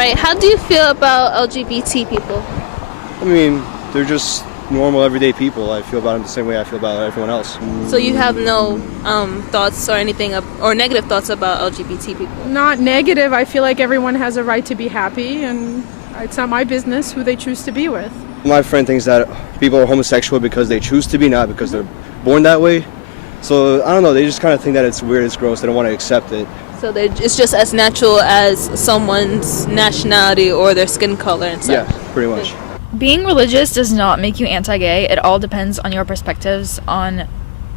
Right, how do you feel about LGBT people? I mean, they're just normal, everyday people. I feel about them the same way I feel about everyone else. So you have no thoughts or anything, or negative thoughts about LGBT people? Not negative. I feel like everyone has a right to be happy, and it's not my business who they choose to be with. My friend thinks that people are homosexual because they choose to be, not because they're born that way. So, I don't know, they just kind of think that it's weird, it's gross, they don't want to accept it. So it's just as natural as someone's nationality or their skin color and stuff? Yeah, pretty much. Being religious does not make you anti-gay. It all depends on your perspectives on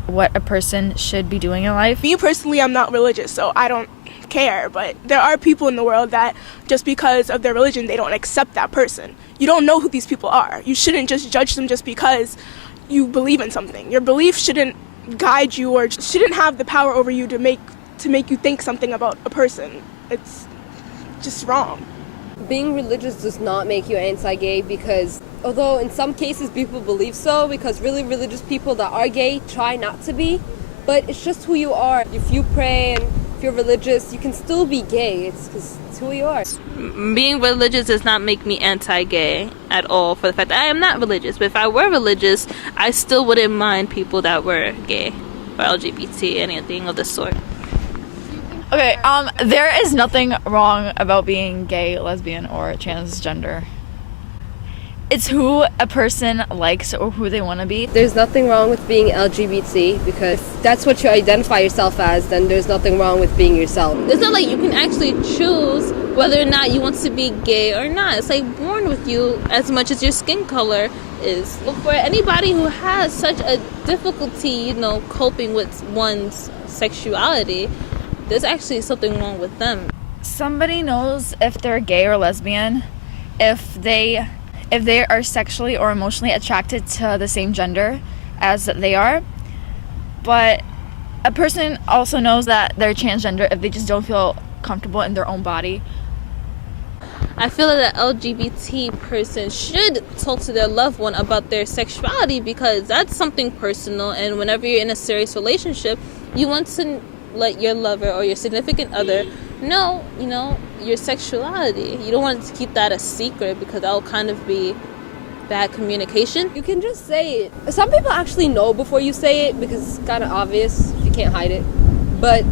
what a person should be doing in life. Me personally, I'm not religious, so I don't care, but there are people in the world that just because of their religion, they don't accept that person. You don't know who these people are. You shouldn't just judge them just because you believe in something. Your belief shouldn't guide you or shouldn't have the power over you to make you think something about a person. It's just wrong. Being religious does not make you anti-gay because although in some cases people believe so, because really religious people that are gay try not to be, but it's just who you are. If you pray and if you're religious, you can still be gay. It's because it's who you are. Being religious does not make me anti-gay at all, for the fact that I am not religious. But if I were religious, I still wouldn't mind people that were gay or LGBT, anything of the sort. Okay, there is nothing wrong about being gay, lesbian, or transgender. It's who a person likes or who they want to be. There's nothing wrong with being LGBT because if that's what you identify yourself as, then there's nothing wrong with being yourself. It's not like you can actually choose whether or not you want to be gay or not. It's like born with you as much as your skin color is. But for anybody who has such a difficulty, coping with one's sexuality, there's actually something wrong with them. Somebody knows if they're gay or lesbian, if they are sexually or emotionally attracted to the same gender as they are. But a person also knows that they're transgender if they just don't feel comfortable in their own body. I feel that an LGBT person should talk to their loved one about their sexuality because that's something personal, and whenever you're in a serious relationship, you want to let your lover or your significant other know, your sexuality. You don't want to keep that a secret because that will kind of be bad communication. You can just say it. Some people actually know before you say it because it's kind of obvious if you can't hide it. But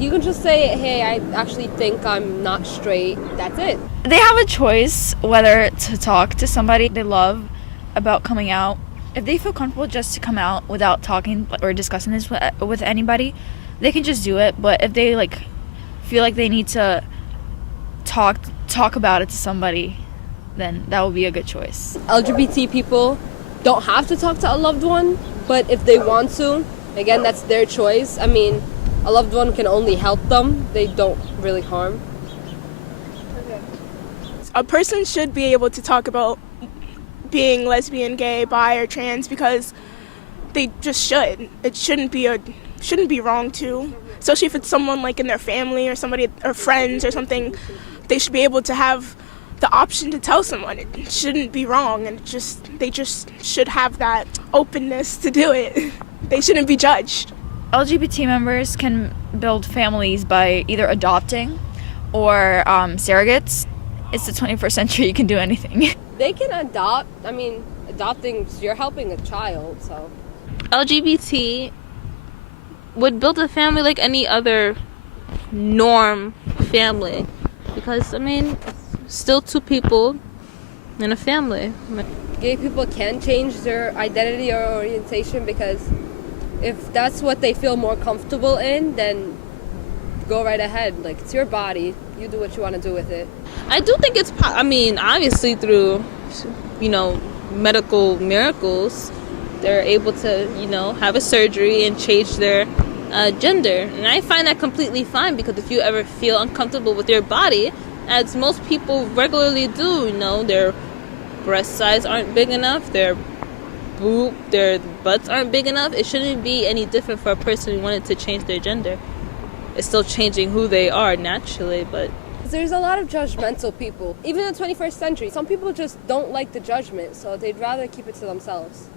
you can just say, hey, I actually think I'm not straight. That's it. They have a choice whether to talk to somebody they love about coming out. If they feel comfortable just to come out without talking or discussing this with anybody, they can just do it. But if they feel like they need to talk about it to somebody, then that will be a good choice. LGBT people don't have to talk to a loved one, but if they want to, again, that's their choice. I mean, a loved one can only help them. They don't really harm. A person should be able to talk about being lesbian, gay, bi, or trans because they just should. It shouldn't be wrong to, especially if it's someone in their family or somebody or friends or something. They should be able to have the option to tell someone. It shouldn't be wrong, and they just should have that openness to do it. They shouldn't be judged. LGBT members can build families by either adopting or surrogates. It's the 21st century, you can do anything. They can adopt. I mean, adopting, you're helping a child, so. LGBT would build a family like any other norm family because, it's still two people in a family. Gay people can change their identity or orientation because if that's what they feel more comfortable in, then go right ahead. It's your body. You do what you want to do with it. I do think it's, obviously through, medical miracles, they're able to, have a surgery and change their gender. And I find that completely fine because if you ever feel uncomfortable with your body, as most people regularly do, their breast size aren't big enough, their butts aren't big enough, it shouldn't be any different for a person who wanted to change their gender. It's still changing who they are naturally, but there's a lot of judgmental people. Even in the 21st century, some people just don't like the judgment, so they'd rather keep it to themselves.